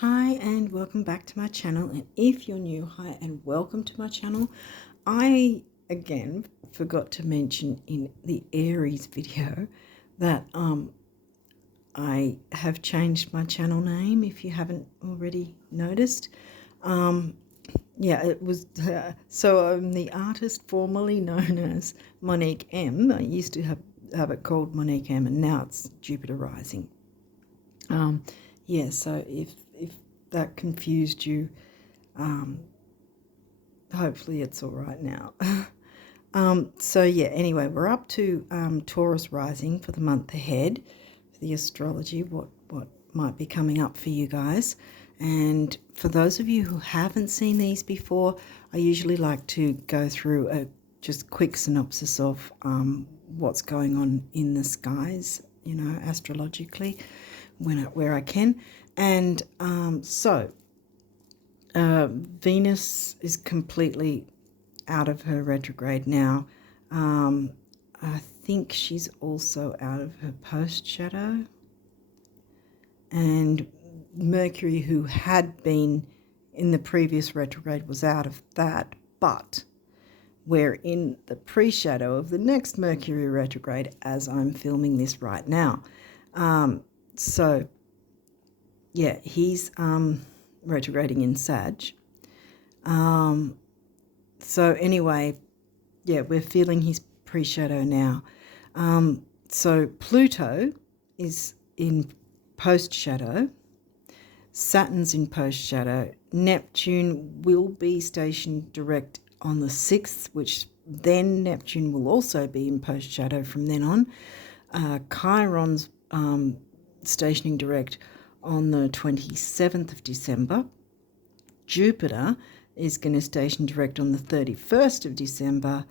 Hi and welcome back to my channel, and if you're new, hi and welcome to my channel. I again forgot to mention in the Aries video that I have changed my channel name, if you haven't already noticed. Yeah, it was so I'm the artist formerly known as Monique M. I used to have it called Monique M, and now it's Jupiter Rising. Yeah, so if that confused you, hopefully it's all right now. So yeah, anyway, we're up to Taurus rising for the month ahead, for the astrology, what might be coming up for you guys. And for those of you who haven't seen these before, I usually like to go through a just quick synopsis of what's going on in the skies, astrologically, where I can. And Venus is completely out of her retrograde now. I think she's also out of her post shadow. And Mercury, who had been in the previous retrograde, was out of that, but we're in the pre-shadow of the next Mercury retrograde as I'm filming this right now. So yeah, he's retrograding in Sag. So anyway, yeah, we're feeling his pre-shadow now. So Pluto is in post-shadow. Saturn's in post-shadow. Neptune will be stationed direct on the 6th, which then Neptune will also be in post-shadow from then on. Chiron's stationing direct on the 27th of December. Jupiter is going to station direct on the 31st of December,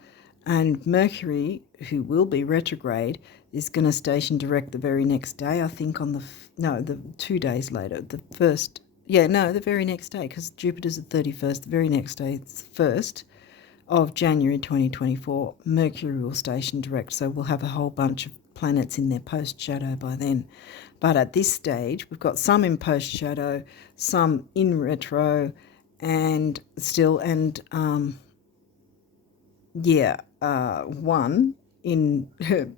and Mercury, who will be retrograde, is going to station direct the very next day, I think the 2 days later, the very next day, because Jupiter's the 31st, the very next day, it's the 1st of January 2024, Mercury will station direct, so we'll have a whole bunch of planets in their post-shadow by then. But at this stage, we've got some in post-shadow, some in retro, and one in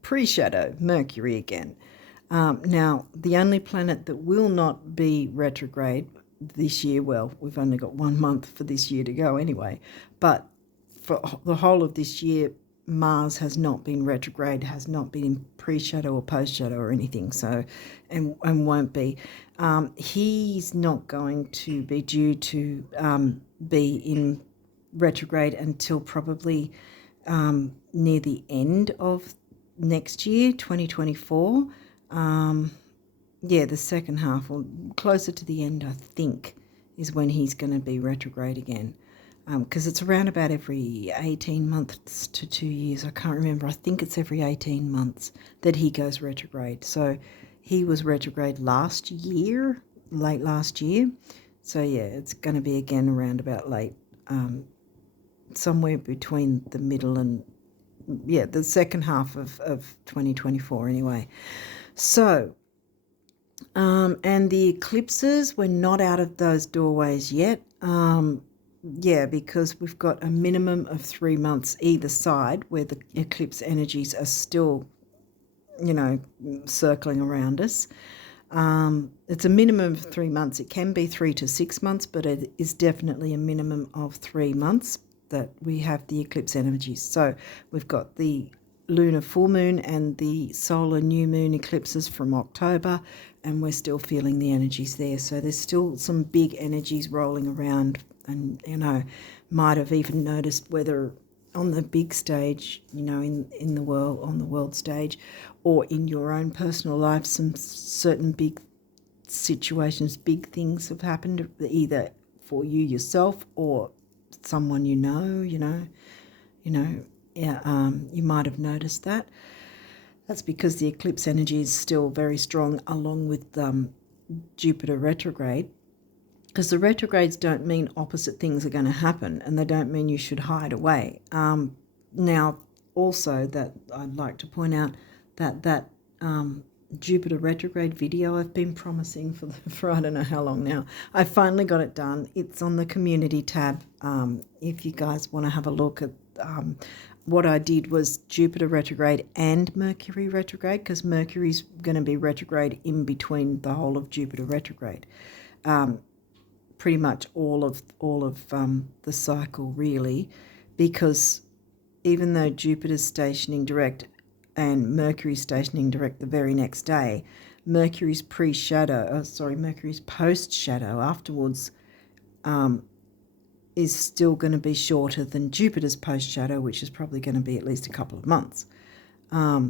pre-shadow, Mercury again. Now, the only planet that will not be retrograde this year, well, we've only got 1 month for this year to go anyway, but for the whole of this year, Mars has not been retrograde, has not been in pre-shadow or post-shadow or anything, so and won't be. He's not going to be due to be in retrograde until probably near the end of next year, 2024. The second half, or closer to the end, I think, is when he's going to be retrograde again. Because it's around about every 18 months to 2 years. I can't remember. I think it's every 18 months that he goes retrograde. So he was retrograde late last year. So yeah, it's going to be again around about late, somewhere between the middle and, the second half of 2024 anyway. So, and the eclipses, we're not out of those doorways yet. Because we've got a minimum of 3 months either side where the eclipse energies are still, circling around us. It's a minimum of 3 months. It can be 3 to 6 months, but it is definitely a minimum of 3 months that we have the eclipse energies. So we've got the lunar full moon and the solar new moon eclipses from October, and we're still feeling the energies there. So there's still some big energies rolling around, and might have even noticed whether on the big stage, in the world, on the world stage, or in your own personal life, some certain big situations, big things have happened, either for you yourself or someone you might have noticed that. That's because the eclipse energy is still very strong, along with Jupiter retrograde. Because the retrogrades don't mean opposite things are going to happen, and they don't mean you should hide away. Now, also that I'd like to point out that Jupiter retrograde video I've been promising for I don't know how long now. I finally got it done. It's on the community tab. If you guys want to have a look at what I did was Jupiter retrograde and Mercury retrograde, because Mercury's going to be retrograde in between the whole of Jupiter retrograde. Pretty much all of the cycle, really, because even though Jupiter's stationing direct and Mercury stationing direct the very next day, Mercury's post-shadow afterwards is still going to be shorter than Jupiter's post-shadow, which is probably going to be at least a couple of months,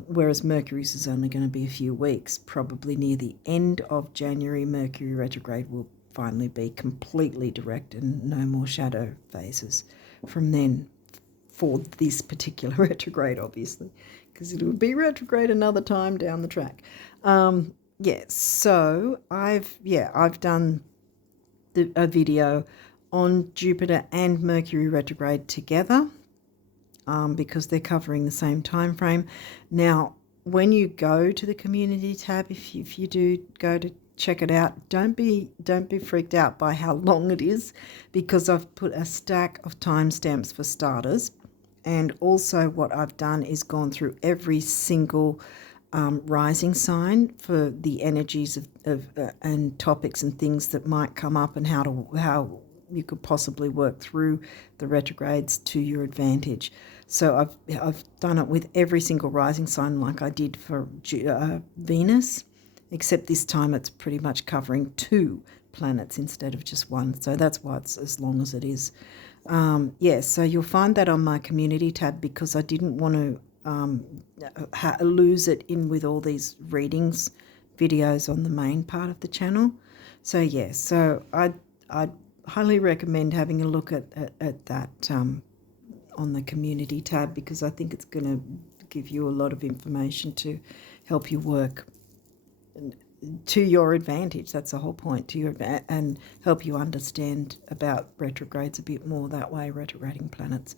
whereas Mercury's is only going to be a few weeks. Probably near the end of January, Mercury retrograde will finally be completely direct and no more shadow phases from then for this particular retrograde, obviously, because it will be retrograde another time down the track. So I've done a video on Jupiter and Mercury retrograde together, because they're covering the same time frame. Now, when you go to the community tab, if you do go to check it out, don't be freaked out by how long it is, because I've put a stack of timestamps for starters. And also what I've done is gone through every single rising sign for the energies of and topics and things that might come up, and how you could possibly work through the retrogrades to your advantage. So I've done it with every single rising sign, like I did for Venus, except this time it's pretty much covering 2 planets instead of just 1. So that's why it's as long as it is. So you'll find that on my community tab, because I didn't want to lose it in with all these readings videos on the main part of the channel. So I'd highly recommend having a look at that on the community tab, because I think it's going to give you a lot of information to help you work to your advantage. That's the whole point, and help you understand about retrogrades a bit more that way, retrograding planets.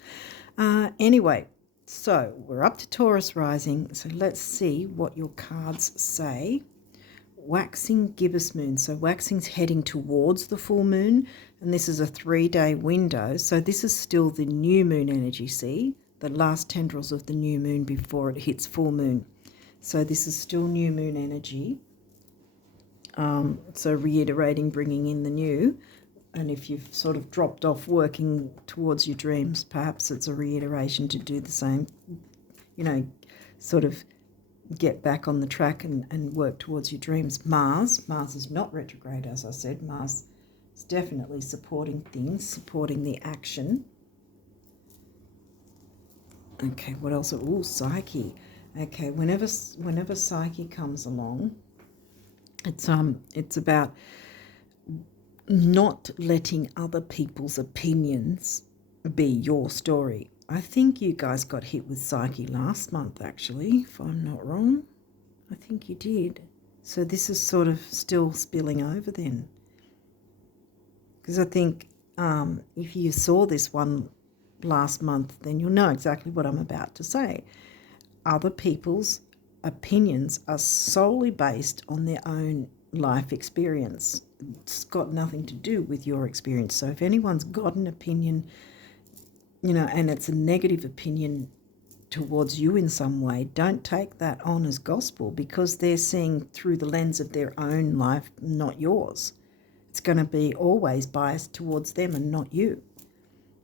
Anyway, so we're up to Taurus rising. So let's see what your cards say. Waxing gibbous moon. So waxing's heading towards the full moon, and this is a 3-day window. So this is still the new moon energy, see? The last tendrils of the new moon before it hits full moon. So this is still new moon energy. So reiterating, bringing in the new. And if you've sort of dropped off working towards your dreams, perhaps it's a reiteration to do the same, sort of get back on the track and work towards your dreams. Mars is not retrograde, as I said. Mars is definitely supporting things, supporting the action. Okay, what else? Oh, Psyche. Okay, whenever Psyche comes along, it's about not letting other people's opinions be your story. I think you guys got hit with Psyche last month, actually, if I'm not wrong. I think you did. So this is sort of still spilling over then. Because I think if you saw this one last month, then you'll know exactly what I'm about to say. Other people's opinions are solely based on their own life experience. It's got nothing to do with your experience. So if anyone's got an opinion, and it's a negative opinion towards you in some way, don't take that on as gospel, because they're seeing through the lens of their own life, not yours. It's going to be always biased towards them and not you,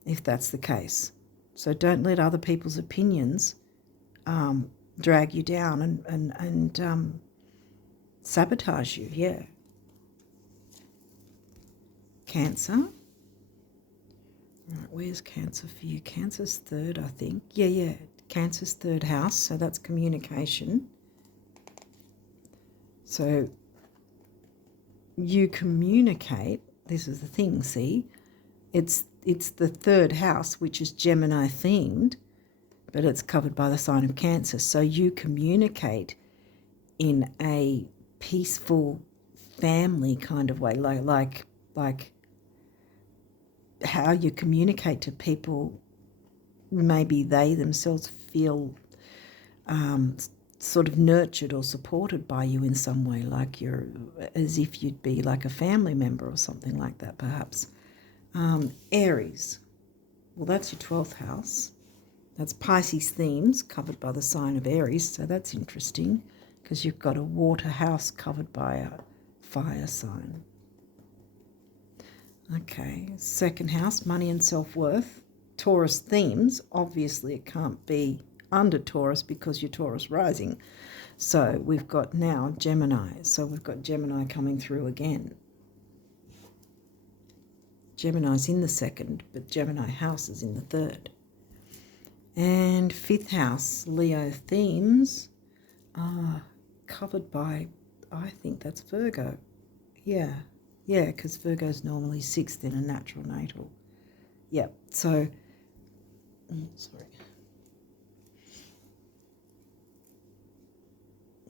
if that's the case. So don't let other people's opinions drag you down and sabotage you. Yeah. Cancer. Right, where's Cancer for you? Cancer's 3rd, I think. Yeah. Cancer's 3rd house, so that's communication. So you communicate. This is the thing, see? It's the 3rd house, which is Gemini themed, but it's covered by the sign of Cancer. So you communicate in a peaceful family kind of way, like how you communicate to people. Maybe they themselves feel sort of nurtured or supported by you in some way, like you're as if you'd be like a family member or something like that, perhaps. Aries, well, that's your 12th house. That's Pisces themes covered by the sign of Aries, so that's interesting because you've got a water house covered by a fire sign. Okay, second house, money and self-worth. Taurus themes, obviously it can't be under Taurus because you're Taurus rising. So we've got now Gemini. So we've got Gemini coming through again. Gemini's in the second, but Gemini house is in the third. And fifth house, Leo themes, are covered by, I think that's Virgo. Yeah, because Virgo's normally sixth in a natural natal. Yep, so, sorry.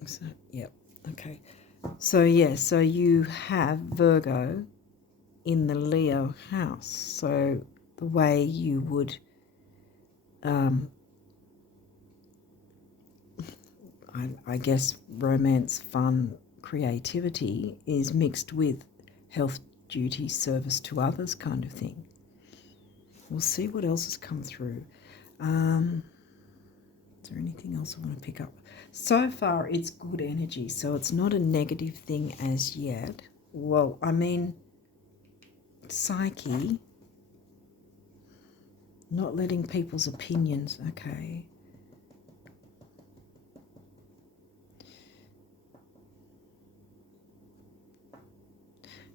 So, yep, okay. So, yeah, so you have Virgo in the Leo house. So the way you would, I guess, romance, fun, creativity is mixed with health, duty, service to others kind of thing. We'll see what else has come through. Is there anything else I want to pick up? So far, it's good energy, so it's not a negative thing as yet. Well, I mean, Psyche, not letting people's opinions, okay.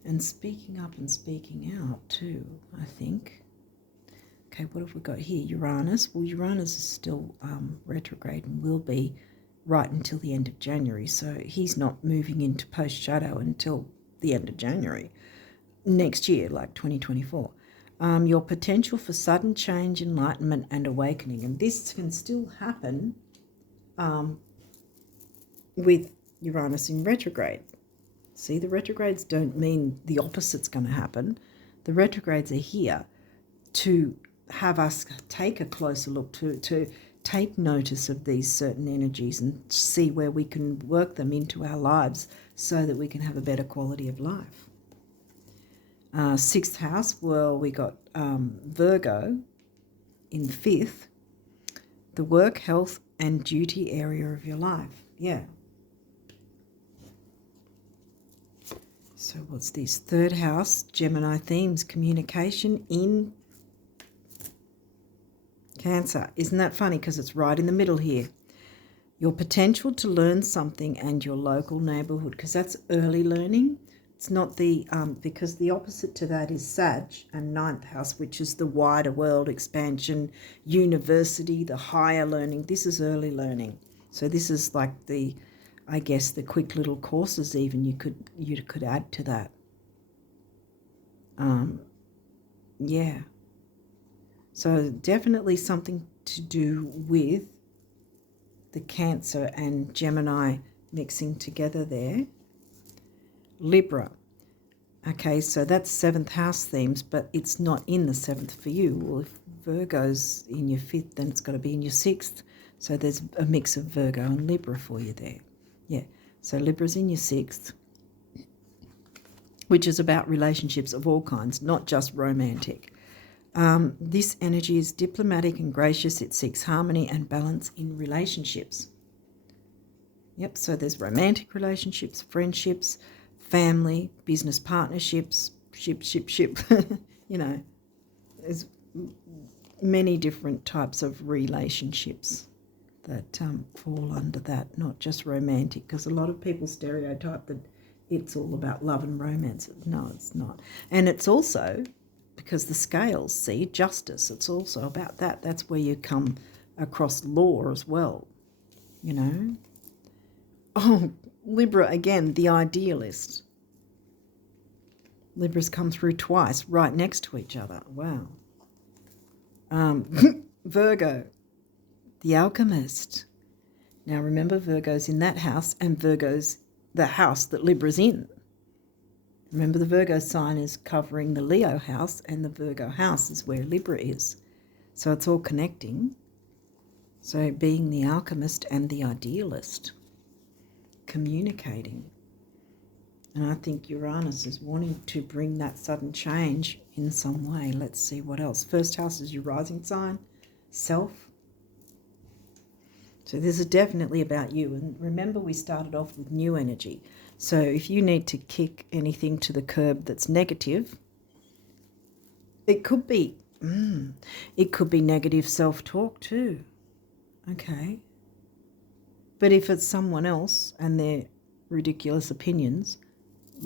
And speaking up and speaking out too, I think. Okay, what have we got here? Uranus. Well, Uranus is still retrograde and will be right until the end of January. So he's not moving into post-shadow until the end of January next year, like 2024. Your potential for sudden change, enlightenment, and awakening. And this can still happen with Uranus in retrograde. See, the retrogrades don't mean the opposite's going to happen. The retrogrades are here to have us take a closer look, to take notice of these certain energies and see where we can work them into our lives so that we can have a better quality of life. Sixth house, well, we got Virgo in fifth, the work, health, and duty area of your life. Yeah. So what's this? Third house, Gemini themes, communication in Cancer. Isn't that funny? Because it's right in the middle here. Your potential to learn something and your local neighbourhood, because that's early learning. It's not the, because the opposite to that is Sag and ninth house, which is the wider world, expansion, university, the higher learning. This is early learning. So this is like the, I guess, the quick little courses even you could add to that. Yeah. So definitely something to do with the Cancer and Gemini mixing together there. Libra. Okay, so that's seventh house themes, but it's not in the seventh for you. Well, if Virgo's in your fifth, then it's got to be in your sixth. So there's a mix of Virgo and Libra for you there. Yeah, so Libra's in your sixth, which is about relationships of all kinds, not just romantic. This energy is diplomatic and gracious. It seeks harmony and balance in relationships. Yep, so there's romantic relationships, friendships, family, business partnerships, ship. You know, there's many different types of relationships that fall under that, not just romantic, because a lot of people stereotype that it's all about love and romance. No, it's not. And it's also, because the scales, see, justice, it's also about that. That's where you come across law as well, you know. Oh, Libra, again, the idealist. Libra's come through twice, right next to each other. Wow. Virgo, the alchemist. Now remember, Virgo's in that house, and Virgo's the house that Libra's in. Remember, the Virgo sign is covering the Leo house, and the Virgo house is where Libra is. So it's all connecting. So being the alchemist and the idealist, communicating. And I think Uranus is wanting to bring that sudden change in some way. Let's see what else. First house is your rising sign, self. So this is definitely about you. And remember, we started off with new energy. So if you need to kick anything to the curb that's negative, it could be negative self-talk too. Okay. But if it's someone else and their ridiculous opinions,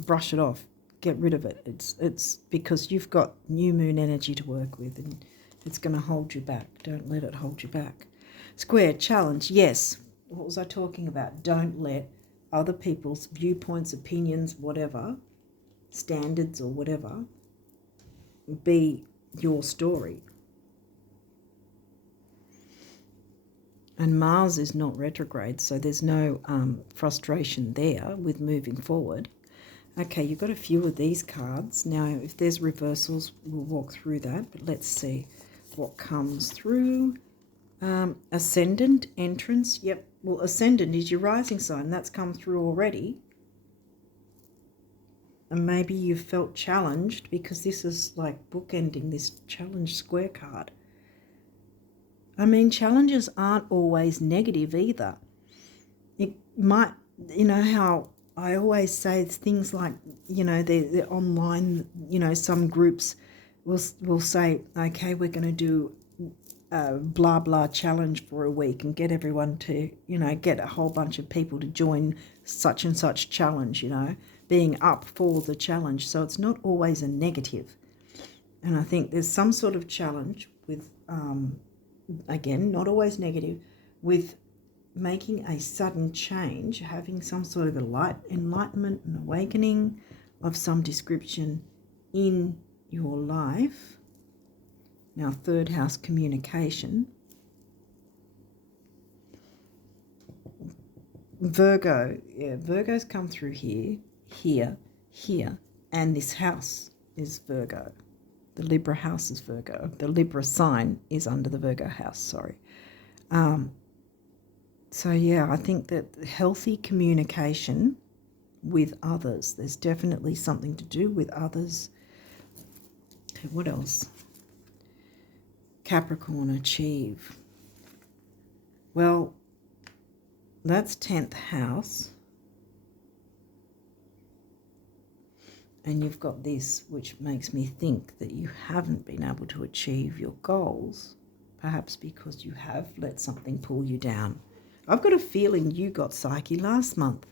brush it off. Get rid of it. It's because you've got new moon energy to work with, and it's going to hold you back. Don't let it hold you back. Square, challenge, yes. What was I talking about? Don't let other people's viewpoints, opinions, whatever, standards or whatever, be your story. And Mars is not retrograde, so there's no frustration there with moving forward. Okay, you've got a few of these cards. Now, if there's reversals, we'll walk through that, but let's see what comes through. Ascendant, entrance. Yep, well, Ascendant is your rising sign. That's come through already. And maybe you felt challenged because this is like bookending this challenge square card. I mean, challenges aren't always negative either. It might, you know how I always say things like, you know, they're online, you know, some groups will say, okay, we're going to do a blah, blah challenge for a week and get everyone to, you know, get a whole bunch of people to join such and such challenge, you know, being up for the challenge. So it's not always a negative. And I think there's some sort of challenge with, again, not always negative, with making a sudden change, having some sort of enlightenment and awakening of some description in your life. Now, third house, communication. Virgo, yeah, Virgo's come through here, here, and this house is Virgo. The Libra house is Virgo. The Libra sign is under the Virgo house, sorry. So, yeah, I think that healthy communication with others, there's definitely something to do with others. Okay, what else? Capricorn, achieve. Well, that's 10th house. And you've got this, which makes me think that you haven't been able to achieve your goals, perhaps because you have let something pull you down. I've got a feeling you got Psyche last month.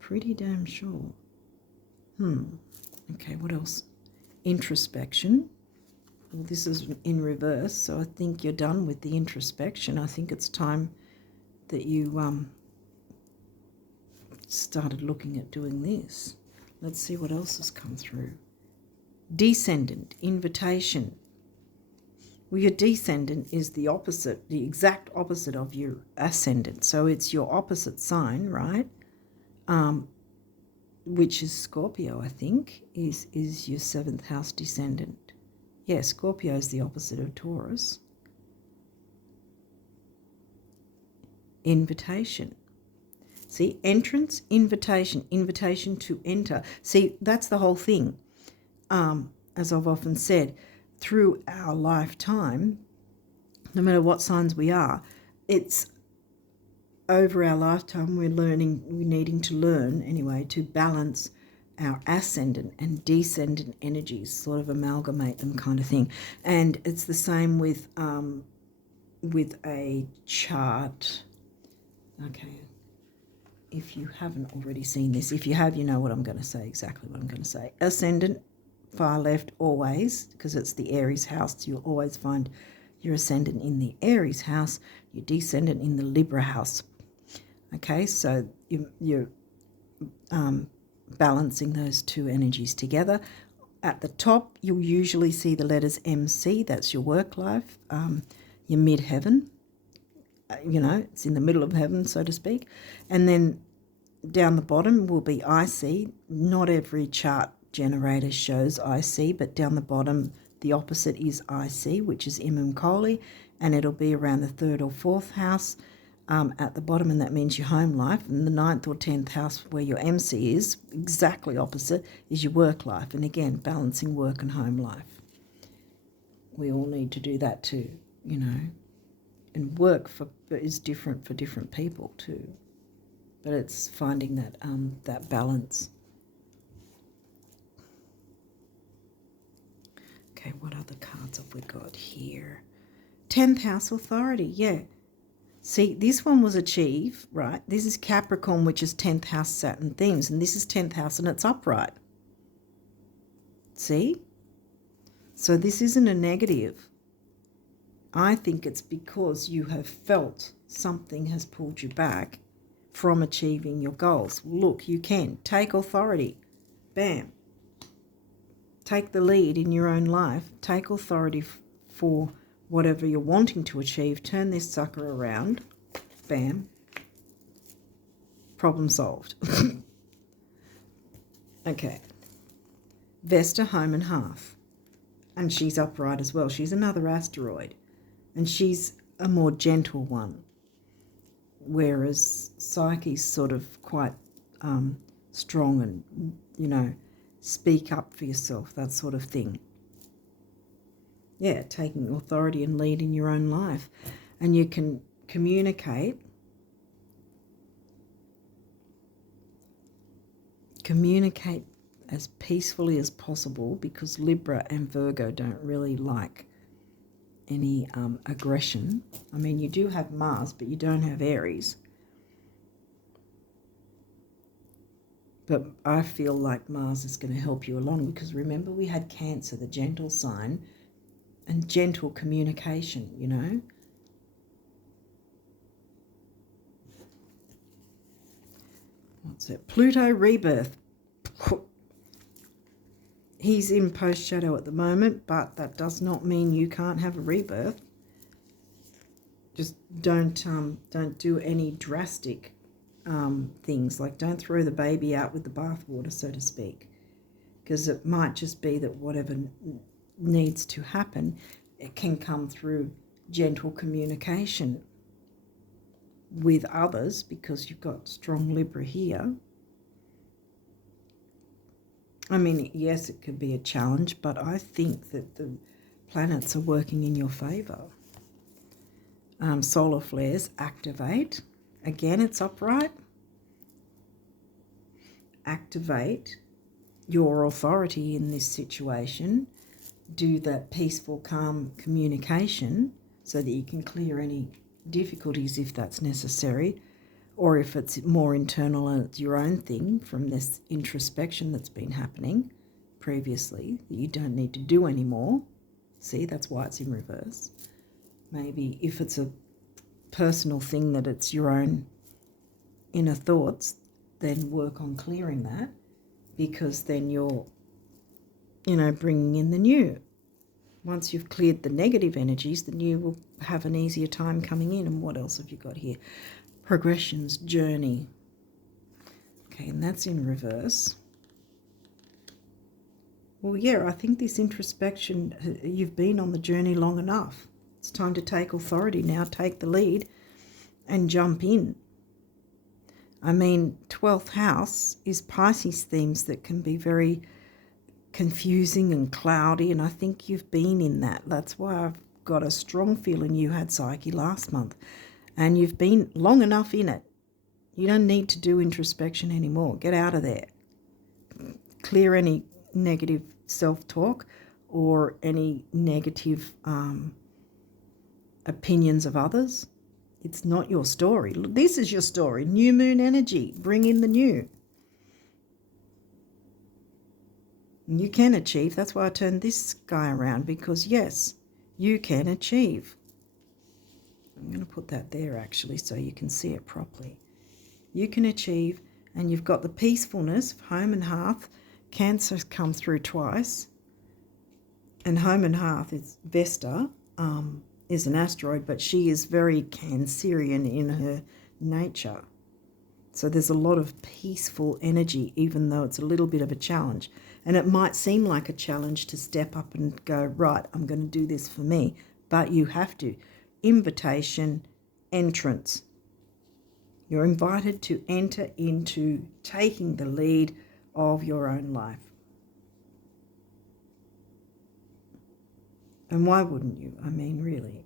Pretty damn sure. Okay, what else? Introspection. Well, this is in reverse, so I think you're done with the introspection. I think it's time that you started looking at doing this. Let's see what else has come through. Descendant, invitation. Well, your descendant is the opposite, the exact opposite of your ascendant. So it's your opposite sign, right? Which is Scorpio, I think, is your 7th house descendant. Yeah, Scorpio is the opposite of Taurus. Invitation. See, entrance, invitation, invitation to enter. See, that's the whole thing. As I've often said, through our lifetime, no matter what signs we are, it's over our lifetime we're needing to learn anyway to balance our ascendant and descendant energies, sort of amalgamate them kind of thing. And it's the same with a chart. Okay. If you haven't already seen this, if you have, you know what I'm going to say, exactly what I'm going to say. Ascendant, far left always, because it's the Aries house. So you'll always find your ascendant in the Aries house, your descendant in the Libra house. Okay, so you're balancing those two energies together. At the top, you'll usually see the letters MC. That's your work life, your mid-heaven. You know, it's in the middle of heaven, so to speak. And then down the bottom will be IC. Not every chart generator shows IC, but down the bottom, the opposite is IC, which is Imam Kohli. and it'll be around the 3rd or 4th house at the bottom, and that means your home life. And the 9th or 10th house, where your MC is, exactly opposite, is your work life. And again, balancing work and home life. We all need to do that too, you know. And work is different for different people too. But it's finding that balance. Okay, what other cards have we got here? 10th house authority, yeah. See, this one was achieve, right? This is Capricorn, which is 10th house Saturn themes, and this is 10th house and it's upright. See? So this isn't a negative. I think it's because you have felt something has pulled you back from achieving your goals. Look, you can. Take authority. Bam. Take the lead in your own life. Take authority for whatever you're wanting to achieve. Turn this sucker around. Bam. Problem solved. Okay. Vesta, home and hearth. And she's upright as well. She's another asteroid. And she's a more gentle one. Whereas Psyche's sort of quite strong and, you know, speak up for yourself, that sort of thing. Yeah, taking authority and lead in your own life. And you can communicate as peacefully as possible, because Libra and Virgo don't really like any aggression. I mean, you do have Mars, but you don't have Aries. But I feel like Mars is going to help you along, because remember we had Cancer, the gentle sign, and gentle communication, you know. What's it? Pluto rebirth. He's in post shadow at the moment, but that does not mean you can't have a rebirth. Just don't do any drastic things, like don't throw the baby out with the bathwater, so to speak, because it might just be that whatever needs to happen, it can come through gentle communication with others, because you've got strong Libra here. I mean, yes, it could be a challenge, but I think that the planets are working in your favour. Solar flares activate. Again, it's upright. Activate your authority in this situation. Do that peaceful, calm communication so that you can clear any difficulties if that's necessary. Or if it's more internal and it's your own thing from this introspection that's been happening previously that you don't need to do anymore. See, that's why it's in reverse. Maybe if it's a personal thing that it's your own inner thoughts, then work on clearing that, because then you're, you know, bringing in the new. Once you've cleared the negative energies, the new will have an easier time coming in. And what else have you got here? Progressions, journey. Okay, and that's in reverse. Well, yeah, I think this introspection, you've been on the journey long enough. It's time to take authority now, take the lead and jump in. I mean, 12th house is Pisces themes that can be very confusing and cloudy, and I think you've been in that. That's why I've got a strong feeling you had Psyche last month. And you've been long enough in it. You don't need to do introspection anymore. Get out of there. Clear any negative self-talk or any negative opinions of others. It's not your story. This is your story. New moon energy. Bring in the new. You can achieve. That's why I turned this guy around, because yes, you can achieve. I'm going to put that there actually so you can see it properly. You can achieve, and you've got the peacefulness of home and hearth. Cancer's come through twice. And home and hearth is Vesta, is an asteroid, but she is very Cancerian in her nature. So there's a lot of peaceful energy, even though it's a little bit of a challenge. And it might seem like a challenge to step up and go, right, I'm going to do this for me. But you have to. invitation, entrance. You're invited to enter into taking the lead of your own life. And why wouldn't you? I mean, really.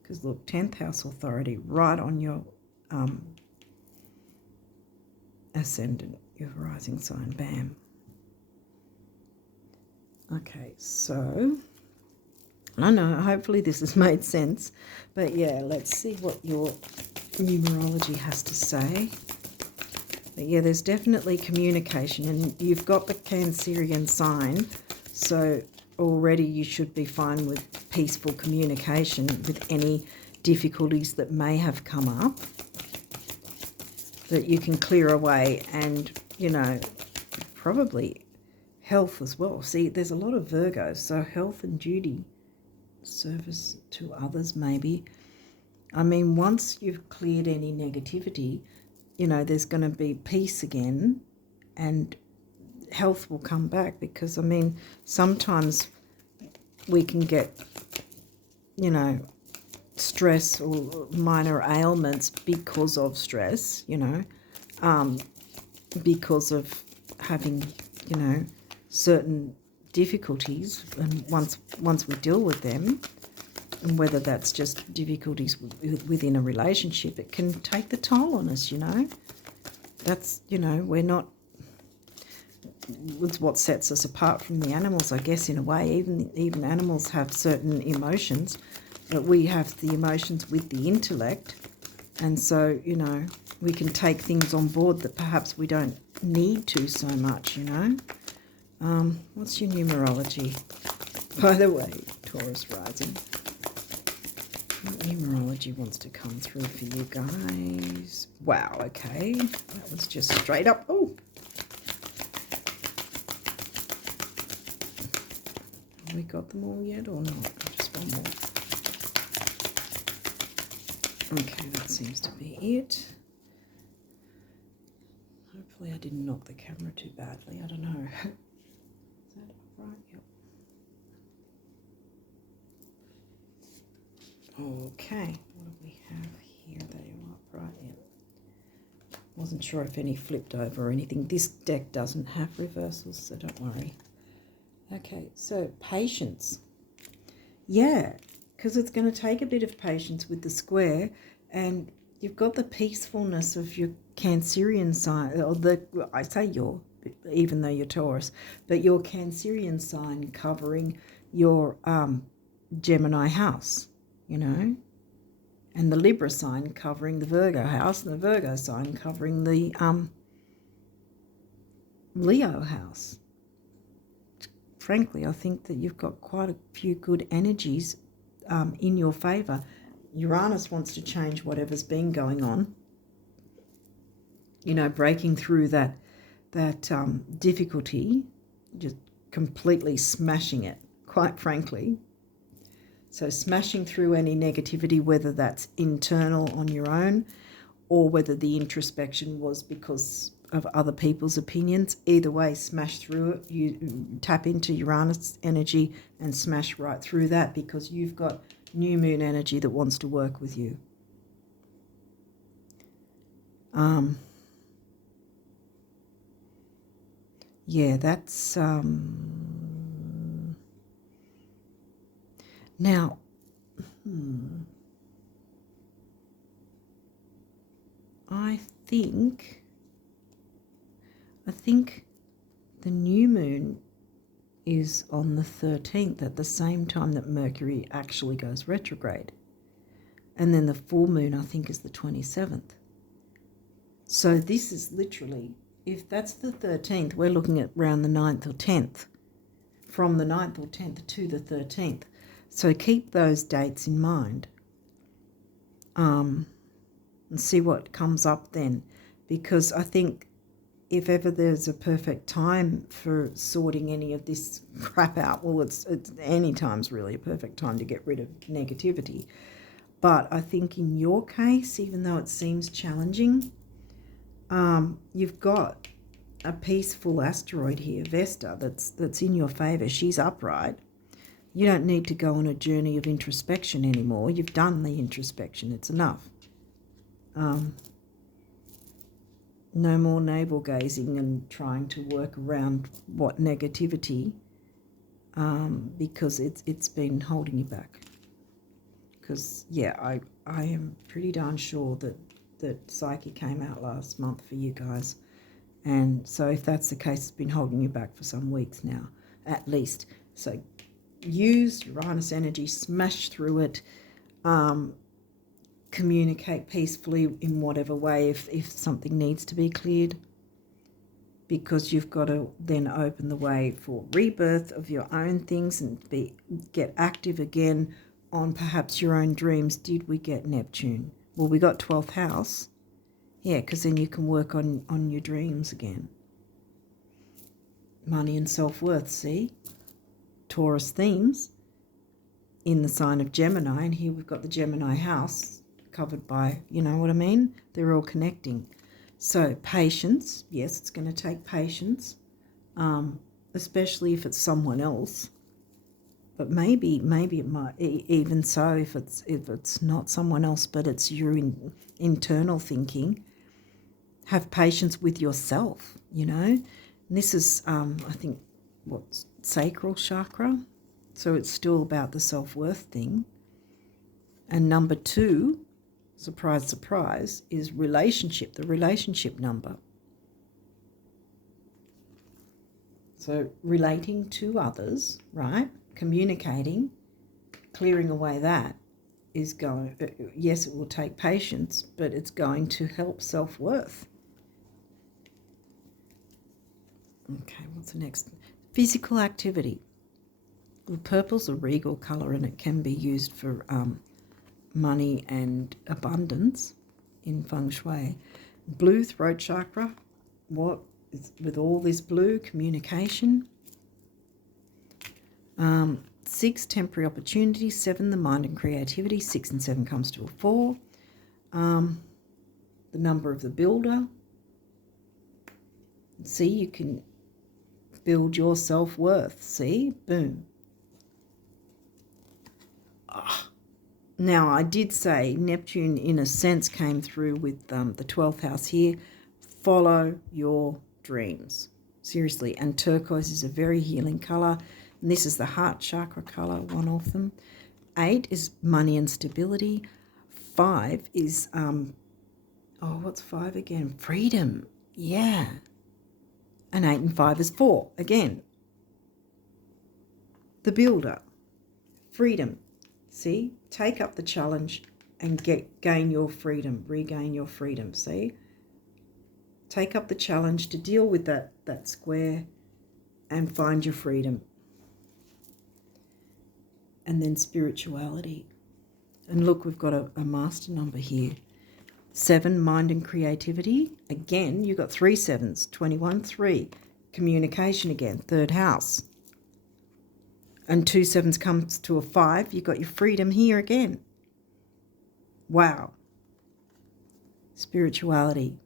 Because look, 10th house authority right on your ascendant, your rising sign, bam. Okay, so I know, hopefully this has made sense. But yeah, let's see what your numerology has to say. But yeah, there's definitely communication, and you've got the Cancerian sign, so already you should be fine with peaceful communication with any difficulties that may have come up, that you can clear away. And, you know, probably health as well. See, there's a lot of Virgos, so health and duty, service to others maybe. I mean, once you've cleared any negativity, you know, there's going to be peace again, and health will come back. Because, I mean, sometimes we can get, you know, stress or minor ailments because of stress, you know, because of having, you know, certain difficulties. And once we deal with them, and whether that's just difficulties within a relationship, it can take the toll on us, you know. That's, you know, we're not, it's what sets us apart from the animals, I guess, in a way. Even animals have certain emotions, but we have the emotions with the intellect. And so, you know, we can take things on board that perhaps we don't need to so much, you know. What's your numerology? By the way, Taurus rising. What numerology wants to come through for you guys? Wow, okay. That was just straight up. Oh! Have we got them all yet or not? Just one more. Okay, that seems to be it. Hopefully I didn't knock the camera too badly. I don't know. Is that upright? Yep. Okay, what do we have here? They are upright. Yep. Wasn't sure if any flipped over or anything. This deck doesn't have reversals, so don't worry. Okay, so patience. Yeah, because it's going to take a bit of patience with the square, and you've got the peacefulness of your Cancerian sign, or I say your, even though you're Taurus, but your Cancerian sign covering your Gemini house, you know, and the Libra sign covering the Virgo house, and the Virgo sign covering the Leo house. Frankly, I think that you've got quite a few good energies in your favour. Uranus wants to change whatever's been going on, you know, breaking through that difficulty, just completely smashing it, quite frankly. So smashing through any negativity, whether that's internal on your own or whether the introspection was because of other people's opinions. Either way, smash through it. You tap into Uranus energy and smash right through that, because you've got new moon energy that wants to work with you. Yeah, that's now I think the new moon is on the 13th, at the same time that Mercury actually goes retrograde. And then the full moon, I think, is the 27th. So this is literally, if that's the 13th, we're looking at around the 9th or 10th, from the 9th or 10th to the 13th. So keep those dates in mind and see what comes up then, because I think if ever there's a perfect time for sorting any of this crap out, well, it's any time's really a perfect time to get rid of negativity. But I think in your case, even though it seems challenging, you've got a peaceful asteroid here, Vesta, that's in your favour. She's upright. You don't need to go on a journey of introspection anymore. You've done the introspection. It's enough. No more navel gazing and trying to work around what negativity, because it's been holding you back. Because, yeah, I am pretty darn sure that Psyche came out last month for you guys. And so if that's the case, it's been holding you back for some weeks now, at least. So use Uranus energy, smash through it, communicate peacefully in whatever way if something needs to be cleared, because you've got to then open the way for rebirth of your own things and get active again on perhaps your own dreams. Did we get Neptune? Well, we got 12th house. Yeah, because then you can work on your dreams again. Money and self-worth, see? Taurus themes in the sign of Gemini, and here we've got the Gemini house covered by, you know what I mean? They're all connecting. So patience, yes, it's going to take patience, especially if it's someone else. But maybe it might, even so, if it's not someone else, but it's your internal thinking. Have patience with yourself, you know. And this is, I think, sacral chakra. So it's still about the self-worth thing. And number 2, surprise, surprise, is relationship, the relationship number. So relating to others, right? Communicating, clearing away that is going, yes, it will take patience, but it's going to help self-worth. Okay, what's the next? Physical activity. Well, purple's a regal colour, and it can be used for money and abundance in feng shui. Blue, throat chakra. What is with all this blue? Communication. 6, temporary opportunity. 7, the mind and creativity. 6 and 7 comes to a 4. The number of the builder. See, you can build your self-worth. See? Boom. Now, I did say Neptune, in a sense, came through with the 12th house here. Follow your dreams. Seriously. And turquoise is a very healing colour. And this is the heart chakra colour, one of them. 8 is money and stability. 5 is, what's 5 again? Freedom. Yeah. And 8 and 5 is 4. Again. The builder. Freedom. See? Take up the challenge and gain your freedom. Regain your freedom. See? Take up the challenge to deal with that square and find your freedom. And then spirituality. And look, we've got a master number here. 7, mind and creativity. Again, you've got 3 7s. 21, 3. Communication again, 3rd house. And 2 7s comes to a 5. You've got your freedom here again. Wow. Spirituality.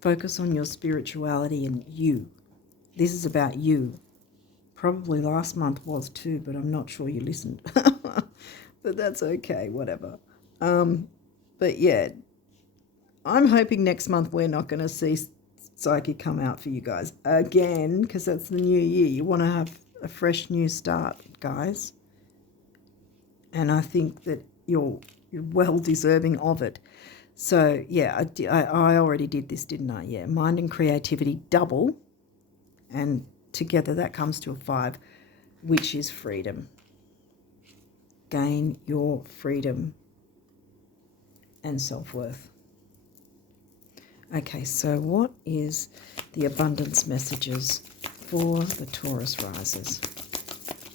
Focus on your spirituality and you. This is about you. Probably last month was too, but I'm not sure you listened. But that's okay, whatever. But yeah, I'm hoping next month we're not going to see Psyche come out for you guys again, because that's the new year. You want to have a fresh new start, guys. And I think that you're well deserving of it. So yeah, I already did this, didn't I? Yeah, mind and creativity double, and together that comes to a 5, which is freedom. Gain your freedom and self-worth. Okay, so what is the abundance messages for the Taurus risers?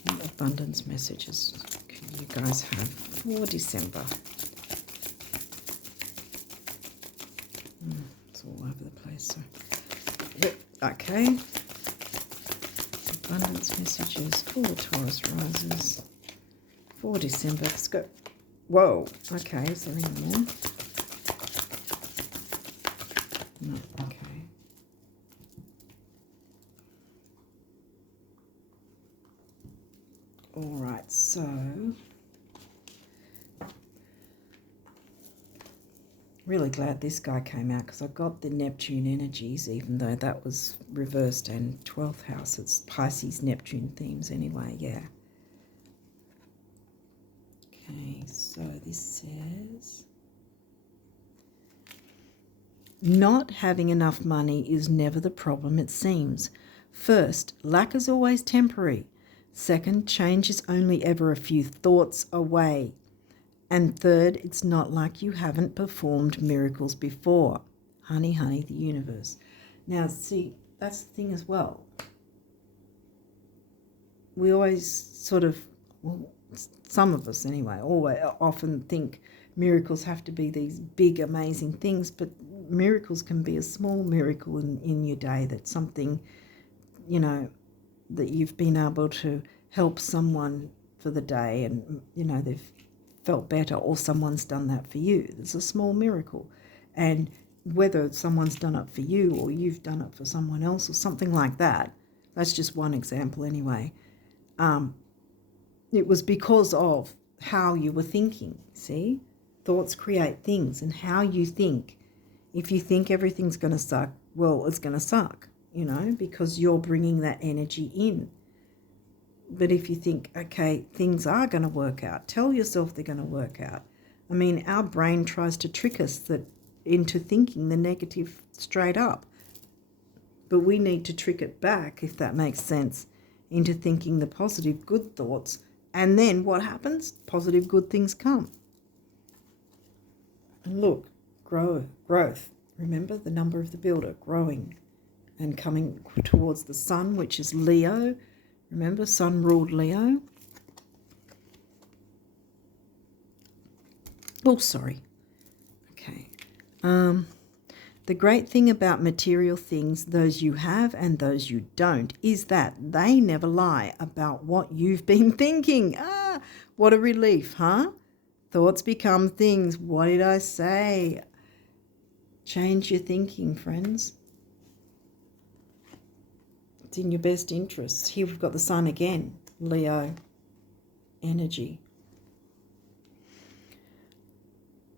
What abundance messages can you guys have for December? It's all over the place. So, yep, okay. Abundance messages for the Taurus risers for December. Let's go. Whoa. Okay, is there any more? No, okay. All right, so really glad this guy came out because I got the Neptune energies, even though that was reversed and 12th house. It's Pisces, Neptune themes anyway, yeah. Okay, so this says, not having enough money is never the problem, it seems. First, lack is always temporary. Second, change is only ever a few thoughts away. And third, it's not like you haven't performed miracles before. Honey, honey, the universe. Now, see, that's the thing as well. We always sort of, well, some of us anyway, often think miracles have to be these big, amazing things, but miracles can be a small miracle in your day, that something, you know, that you've been able to help someone for the day and, you know, they've felt better, or someone's done that for you. It's a small miracle. And whether someone's done it for you or you've done it for someone else or something like that, that's just one example anyway. It was because of how you were thinking, see? Thoughts create things, and how you think. If you think everything's going to suck, well, it's going to suck, you know, because you're bringing that energy in. But if you think, okay, things are going to work out, tell yourself they're going to work out. I mean, our brain tries to trick us into thinking the negative straight up. But we need to trick it back, if that makes sense, into thinking the positive, good thoughts. And then what happens? Positive, good things come. And look, growth. Remember the number of the builder, growing and coming towards the sun, which is Leo. Remember, sun ruled Leo. Oh, sorry. Okay. The great thing about material things, those you have and those you don't, is that they never lie about what you've been thinking. Ah, what a relief, huh? Thoughts become things. What did I say? Change your thinking, friends. It's in your best interest. Here we've got the sun again, Leo energy.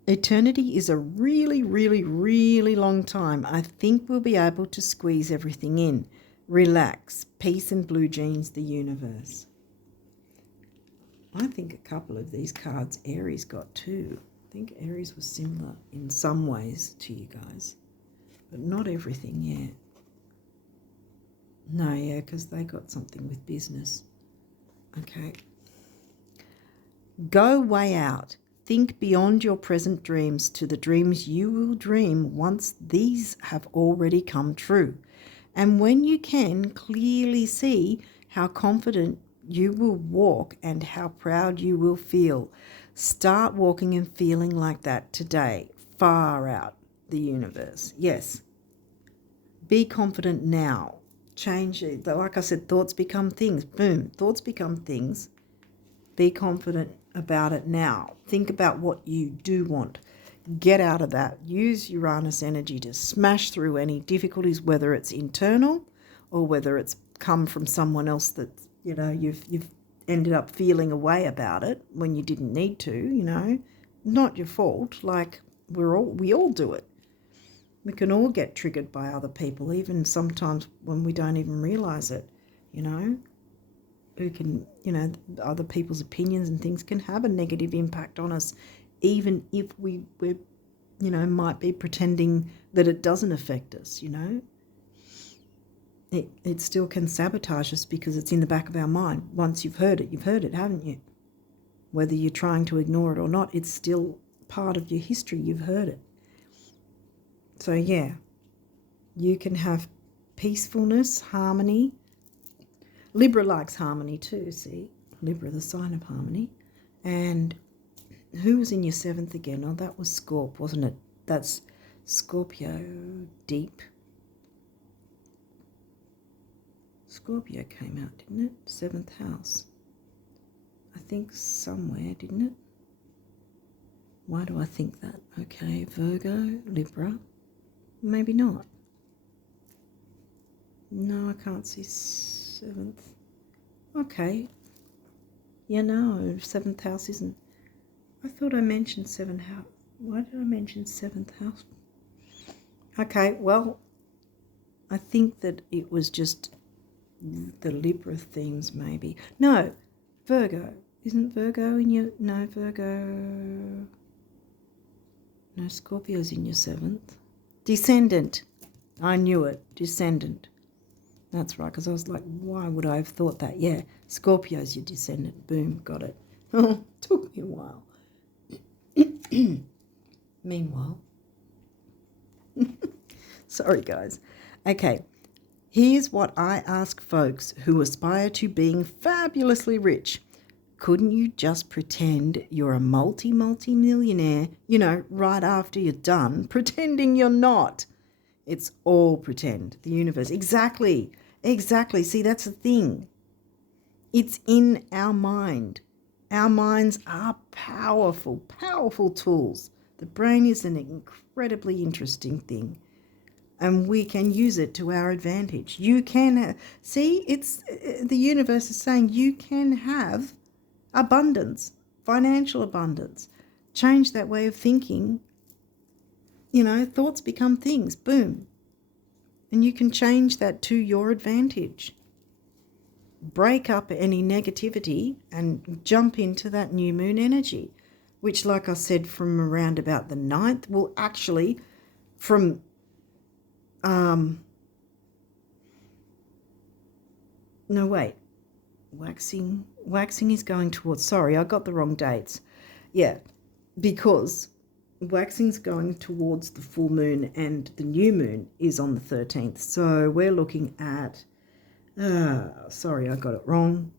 Eternity is a really, really, really long time. I think we'll be able to squeeze everything in. Relax. Peace and blue jeans, the universe. I think a couple of these cards Aries got too. I think Aries was similar in some ways to you guys, but not everything yet. No, yeah, because they got something with business. Okay. Go way out. Think beyond your present dreams to the dreams you will dream once these have already come true. And when you can clearly see how confident you will walk and how proud you will feel, start walking and feeling like that today. Far out, the universe. Yes. Be confident now. Change it. Like I said, thoughts become things. Boom. Thoughts become things. Be confident about it now. Think about what you do want. Get out of that. Use Uranus energy to smash through any difficulties, whether it's internal or whether it's come from someone else that, you know, you've ended up feeling a way about it when you didn't need to, you know. Not your fault. Like we all do it. We can all get triggered by other people, even sometimes when we don't even realize it, you know. Who can, you know, other people's opinions and things can have a negative impact on us, even if we're, you know, might be pretending that it doesn't affect us, you know. It still can sabotage us because it's in the back of our mind. Once you've heard it, haven't you? Whether you're trying to ignore it or not, it's still part of your history. You've heard it. So, yeah, you can have peacefulness, harmony. Libra likes harmony too, see? Libra, the sign of harmony. And who was in your seventh again? Oh, that was Scorp, wasn't it? That's Scorpio, deep. Scorpio came out, didn't it? Seventh house. I think somewhere, didn't it? Why do I think that? Okay, Virgo, Libra. Maybe not. No, I can't see seventh. Okay. Yeah, no, 7th house isn't. I thought I mentioned 7th house. Why did I mention 7th house? Okay, well, I think that it was just the Libra themes, maybe. No, Virgo. Isn't Virgo in your... No, Virgo... No, Scorpio's in your 7th. Descendant. I knew it. Descendant. That's right, because I was like, why would I have thought that? Yeah, Scorpio's your descendant. Boom, got it. Oh, took me a while. Meanwhile... Sorry, guys. Okay, here's what I ask folks who aspire to being fabulously rich. Couldn't you just pretend you're a multi-millionaire, right after you're done, pretending you're not? It's all pretend, the universe. Exactly. See, that's the thing. It's in our mind. Our minds are powerful, powerful tools. The brain is an incredibly interesting thing, and we can use it to our advantage. You can see, it's the universe is saying you can have abundance, financial abundance. Change that way of thinking. Thoughts become things. Boom. And you can change that to your advantage. Break up any negativity and jump into that new moon energy, which, like I said, from around about the 9th, will actually from no, wait. Waxing is going towards... Sorry, I got the wrong dates. Yeah, because waxing's going towards the full moon and the new moon is on the 13th. So we're looking at... sorry, I got it wrong.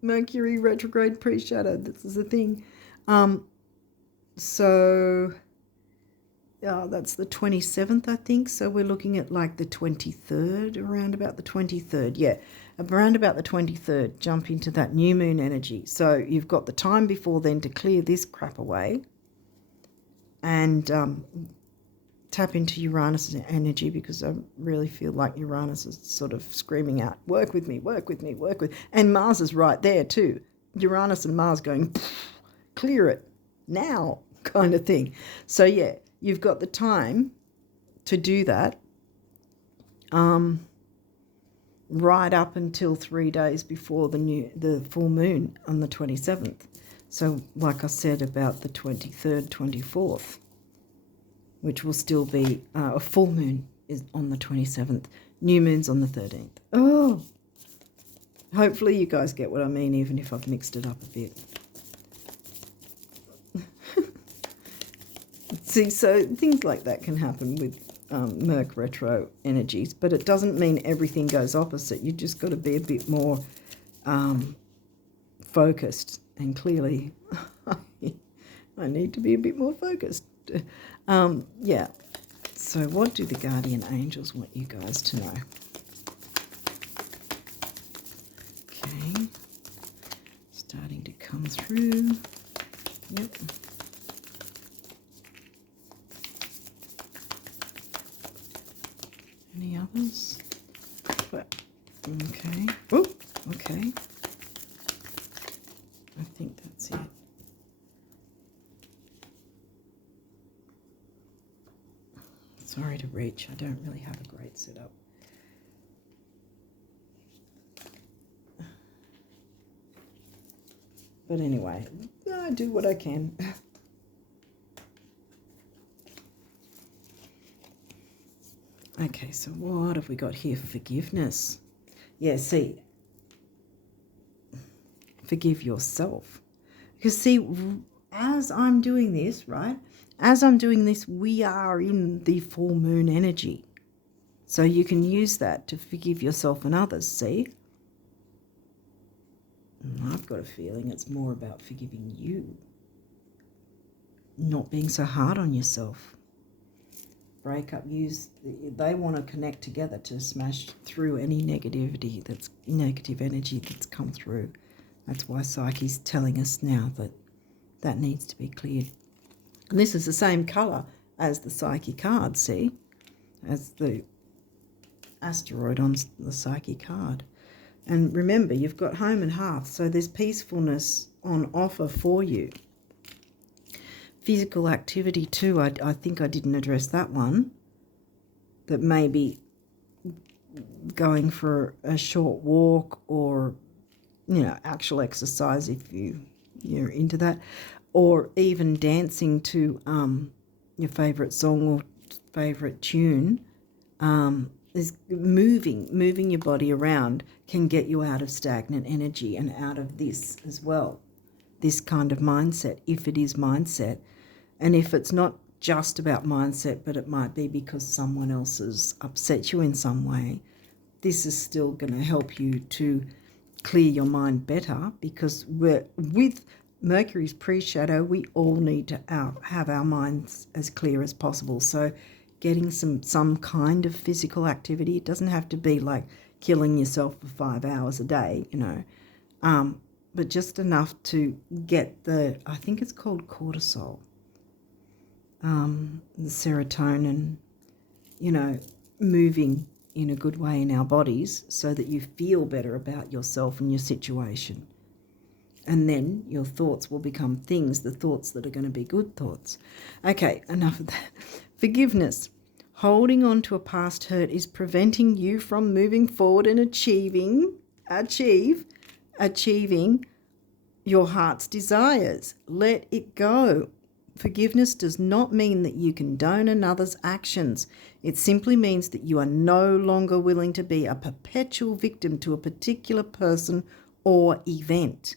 Mercury retrograde pre-shadow. This is the thing. That's the 27th, I think. So we're looking at like the 23rd, around about the 23rd. Yeah, around about the 23rd, jump into that new moon energy. So you've got the time before then to clear this crap away and tap into Uranus energy, because I really feel like Uranus is sort of screaming out, work with me, work with me, work with... And Mars is right there too. Uranus and Mars going, clear it now kind of thing. So yeah, you've got the time to do that right up until 3 days before the full moon on the 27th. So like I said, about the 23rd, 24th, which will still be a full moon is on the 27th. New moon's on the 13th. Oh, hopefully you guys get what I mean, even if I've mixed it up a bit. See, so things like that can happen with Merc retro energies, but it doesn't mean everything goes opposite. You just got to be a bit more focused, and clearly I need to be a bit more focused. Yeah. So what do the guardian angels want you guys to know? Okay. Starting to come through. Yep. Any others? But, okay. Oh, okay. I think that's it. Sorry to reach. I don't really have a great setup. But anyway, I do what I can. Okay, so what have we got here? Forgiveness. Yeah, see, forgive yourself. Because see, as I'm doing this, right, as I'm doing this, we are in the full moon energy. So you can use that to forgive yourself and others, see? I've got a feeling it's more about forgiving you. Not being so hard on yourself. Break up, they want to connect together to smash through any negativity, that's negative energy that's come through. That's why Psyche's telling us now that needs to be cleared. And this is the same colour as the Psyche card, see? As the asteroid on the Psyche card. And remember, you've got home and hearth, so there's peacefulness on offer for you. Physical activity too, I think I didn't address that one. That maybe going for a short walk or, actual exercise if you're into that, or even dancing to your favourite song or favourite tune. Is moving your body around can get you out of stagnant energy and out of this as well, this kind of mindset, if it is mindset. And if it's not just about mindset, but it might be because someone else has upset you in some way, this is still going to help you to clear your mind better, because with Mercury's pre-shadow, we all need to have our minds as clear as possible. So getting some kind of physical activity, it doesn't have to be like killing yourself for 5 hours a day, but just enough to get I think it's called cortisol, the serotonin, moving in a good way in our bodies so that you feel better about yourself and your situation. And then your thoughts will become things, the thoughts that are going to be good thoughts. Okay, enough of that. Forgiveness. Holding on to a past hurt is preventing you from moving forward and achieving your heart's desires. Let it go. Forgiveness does not mean that you condone another's actions. It simply means that you are no longer willing to be a perpetual victim to a particular person or event.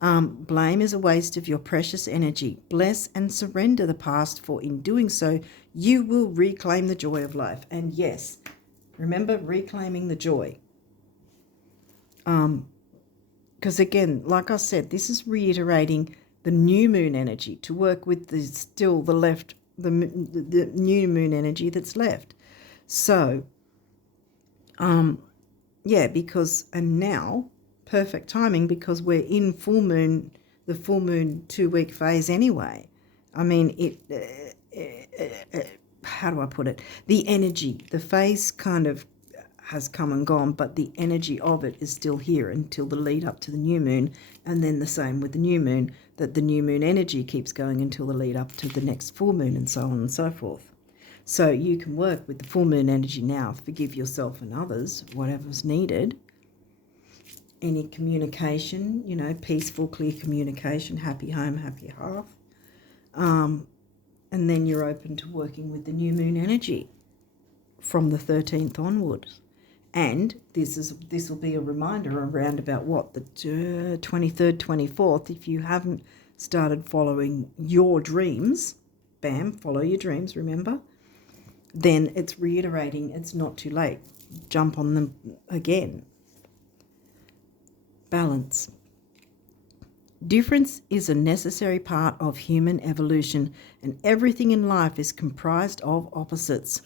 Blame is a waste of your precious energy. Bless and surrender the past, for in doing so, you will reclaim the joy of life. And yes, remember reclaiming the joy. Because again, like I said, this is reiterating the new moon energy to work with the new moon energy that's left. So, because, and now, perfect timing, because we're in the full moon 2-week phase anyway. I mean, how do I put it? The energy, the phase kind of has come and gone, but the energy of it is still here until the lead up to the new moon, and then the same with the new moon, that the new moon energy keeps going until the lead up to the next full moon, and so on and so forth. So you can work with the full moon energy now, forgive yourself and others, whatever's needed. Any communication, peaceful, clear communication, happy home, happy hearth. And then you're open to working with the new moon energy from the 13th onwards. And this will be a reminder around about the 23rd, 24th. If you haven't started following your dreams, follow your dreams, remember? Then it's reiterating it's not too late. Jump on them again. Balance. Difference is a necessary part of human evolution, and everything in life is comprised of opposites.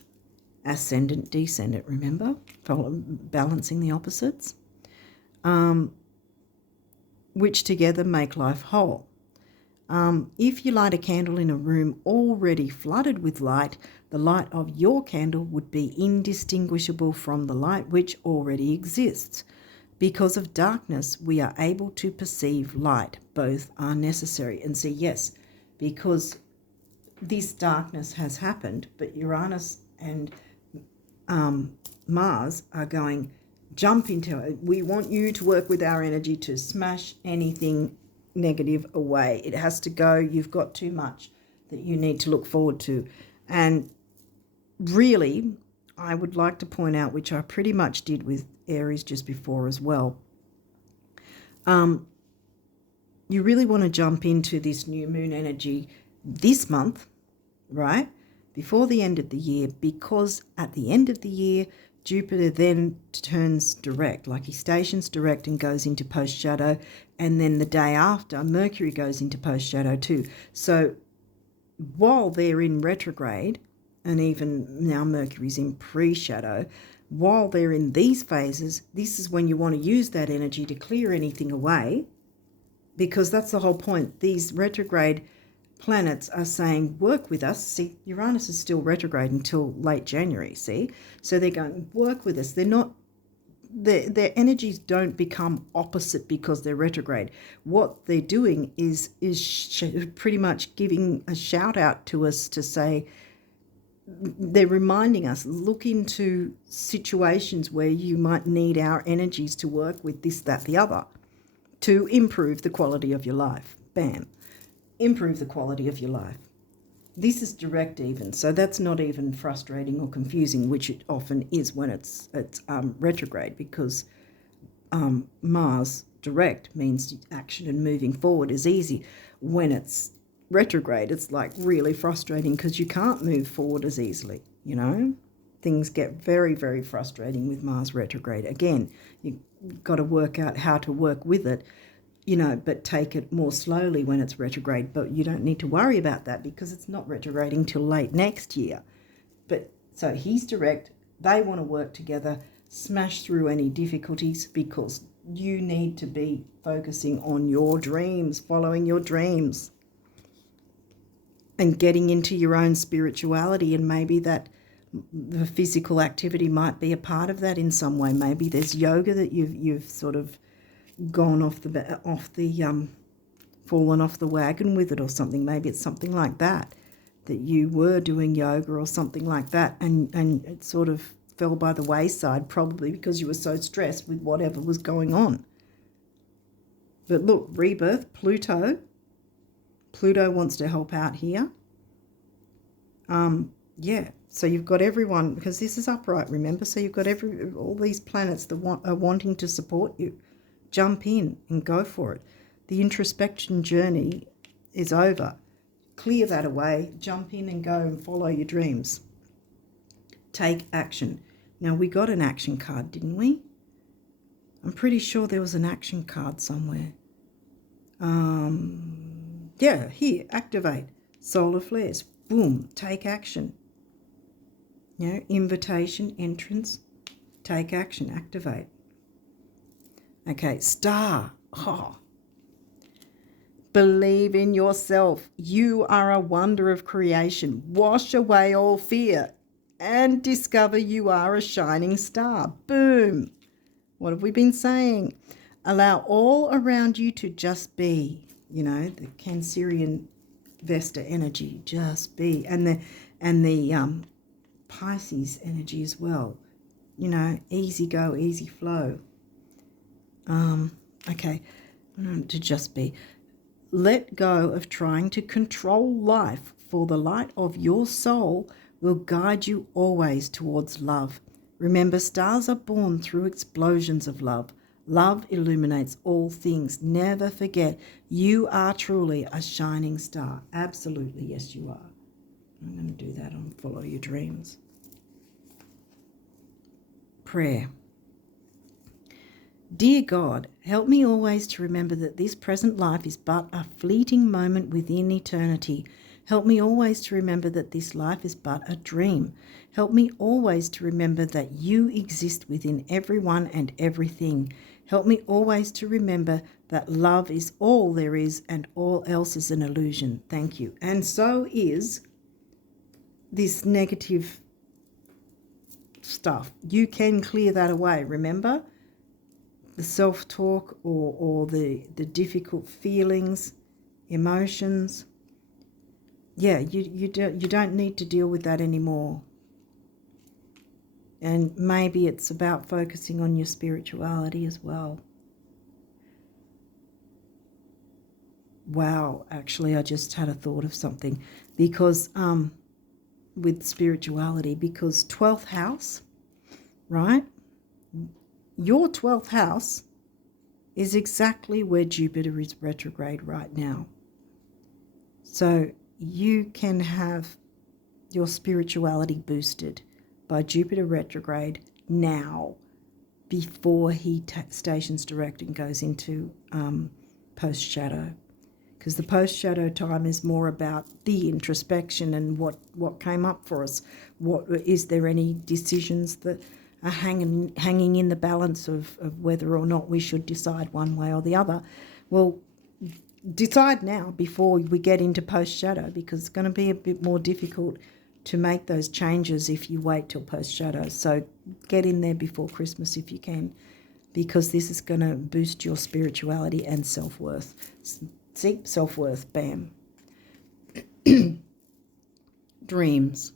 Ascendant, descendant, remember? Balancing the opposites, which together make life whole. If you light a candle in a room already flooded with light, the light of your candle would be indistinguishable from the light which already exists. Because of darkness, we are able to perceive light. Both are necessary. And see, yes, because this darkness has happened, but Uranus and Mars are going, jump into it. We want you to work with our energy to smash anything negative away. It has to go. You've got too much that you need to look forward to. And really, I would like to point out, which I pretty much did with Aries just before as well, you really want to jump into this new moon energy this month, right, before the end of the year, because at the end of the year, Jupiter then turns direct, like he stations direct and goes into post-shadow, and then the day after, Mercury goes into post-shadow too. So while they're in retrograde, and even now Mercury's in pre-shadow, while they're in these phases, this is when you want to use that energy to clear anything away, because that's the whole point. These retrograde planets are saying, work with us. See, Uranus is still retrograde until late January, see? So they're going, work with us. They're not their energies don't become opposite because they're retrograde. What they're doing is pretty much giving a shout out to us to say, they're reminding us, look into situations where you might need our energies to work with this, that, the other, to improve the quality of your life. Bam. Improve the quality of your life. This is direct even, so that's not even frustrating or confusing, which it often is when it's retrograde, because Mars direct means action and moving forward is easy. When it's retrograde, it's like really frustrating because you can't move forward as easily, you know. Things get very, very frustrating with Mars retrograde. Again, you've got to work out how to work with it, you know, but take it more slowly when it's retrograde. But you don't need to worry about that because it's not retrograding till late next year. But so he's direct. They want to work together, smash through any difficulties, because you need to be focusing on your dreams, following your dreams, and getting into your own spirituality. And maybe that the physical activity might be a part of that in some way. Maybe there's yoga that you've sort of gone fallen off the wagon with it or something. Maybe it's something like that you were doing yoga or something like that, and it sort of fell by the wayside, probably because you were so stressed with whatever was going on. But look, rebirth, Pluto wants to help out here. Yeah, so you've got everyone, because this is upright, remember? So you've got all these planets that are wanting to support you. Jump in and go for it. The introspection journey is over. Clear that away. Jump in and go and follow your dreams. Take action. Now, we got an action card, didn't we? I'm pretty sure there was an action card somewhere. Yeah, here, activate. Solar flares. Boom, take action. You know, invitation, entrance, take action, activate. Okay, star. Oh. Believe in yourself. You are a wonder of creation. Wash away all fear and discover you are a shining star. Boom. What have we been saying? Allow all around you to just be. You know, the Cancerian Vesta energy, just be. And the Pisces energy as well. You know, easy go, easy flow. Okay, to just be. Let go of trying to control life, for the light of your soul will guide you always towards love. Remember, stars are born through explosions of love. Love illuminates all things. Never forget, you are truly a shining star. Absolutely, yes, you are. I'm going to do that on Follow Your Dreams. Prayer. Dear God, help me always to remember that this present life is but a fleeting moment within eternity. Help me always to remember that this life is but a dream. Help me always to remember that you exist within everyone and everything. Help me always to remember that love is all there is and all else is an illusion. Thank you. And so is this negative stuff. You can clear that away, remember? The self-talk or the difficult feelings, emotions. Yeah, you don't need to deal with that anymore. And maybe it's about focusing on your spirituality as well. Wow, actually I just had a thought of something, because with spirituality, because 12th house, right? Your 12th house is exactly where Jupiter is retrograde right now. So you can have your spirituality boosted by Jupiter retrograde now, before he stations direct and goes into post-shadow. Because the post-shadow time is more about the introspection and what came up for us. Is there any decisions that are hanging in the balance of whether or not we should decide one way or the other? Well, decide now before we get into post-shadow, because it's going to be a bit more difficult to make those changes if you wait till post-shadow. So get in there before Christmas if you can, because this is going to boost your spirituality and self-worth. See, self-worth, bam. Dreams.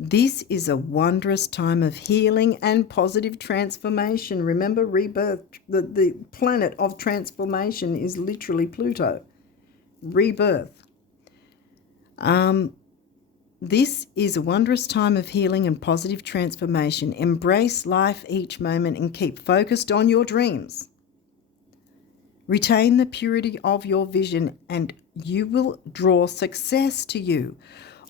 This is a wondrous time of healing and positive transformation. Remember, rebirth, the planet of transformation is literally Pluto. Rebirth. This is a wondrous time of healing and positive transformation. Embrace life each moment and keep focused on your dreams. Retain the purity of your vision and you will draw success to you.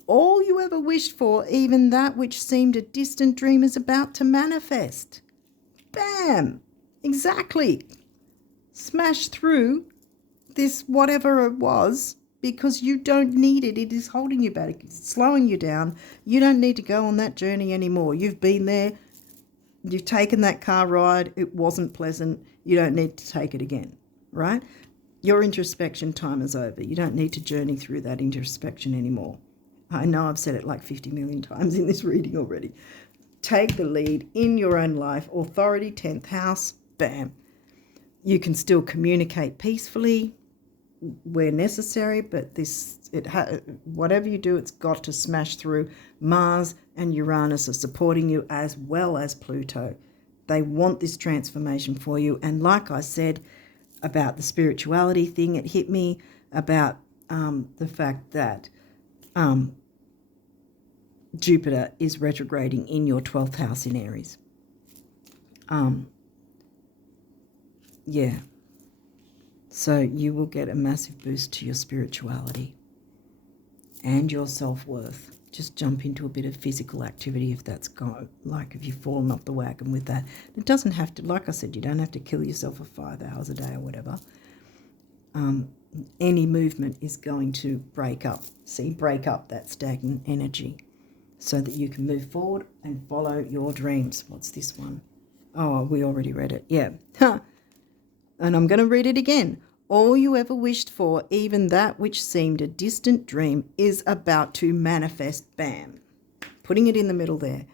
All you ever wished for, even that which seemed a distant dream, is about to manifest. Bam! Exactly. Smash through this whatever it was, because you don't need it. It is holding you back. It's slowing you down. You don't need to go on that journey anymore. You've been there. You've taken that car ride. It wasn't pleasant. You don't need to take it again, right? Your introspection time is over. You don't need to journey through that introspection anymore. I know I've said it like 50 million times in this reading already. Take the lead in your own life. Authority, 10th house, bam. You can still communicate peacefully where necessary, but whatever you do, it's got to smash through. Mars and Uranus are supporting you, as well as Pluto. They want this transformation for you. And like I said about the spirituality thing, it hit me about the fact that Jupiter is retrograding in your 12th house in Aries. Yeah. So you will get a massive boost to your spirituality and your self-worth. Just jump into a bit of physical activity if that's gone, like if you've fallen off the wagon with that. It doesn't have to, like I said, you don't have to kill yourself for 5 hours a day or whatever. Any movement is going to break up that stagnant energy so that you can move forward and follow your dreams. What's this one? Oh, we already read it. Yeah. And I'm going to read it again. All you ever wished for, even that which seemed a distant dream, is about to manifest. Bam. Putting it in the middle there.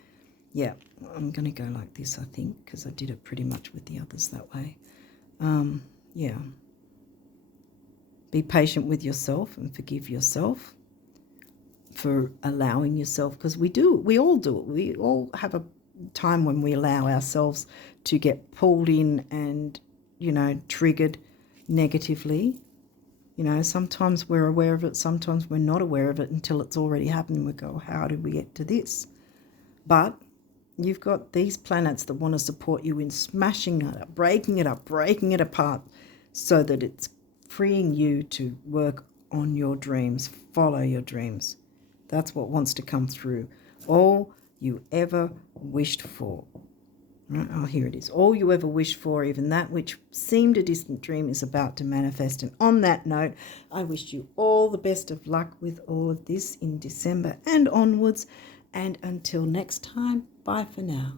Yeah, I'm going to go like this, I think, because I did it pretty much with the others that way. Yeah. Be patient with yourself and forgive yourself for allowing yourself, because we all do it. We all have a time when we allow ourselves to get pulled in and, triggered negatively. Sometimes we're aware of it, sometimes we're not aware of it until it's already happened. We go, how did we get to this? But you've got these planets that want to support you in smashing it up, breaking it apart, so that it's freeing you to work on your dreams, follow your dreams. That's what wants to come through. All you ever wished for. Right? Oh, here it is. All you ever wished for, even that which seemed a distant dream, is about to manifest. And on that note, I wish you all the best of luck with all of this in December and onwards. And until next time, bye for now.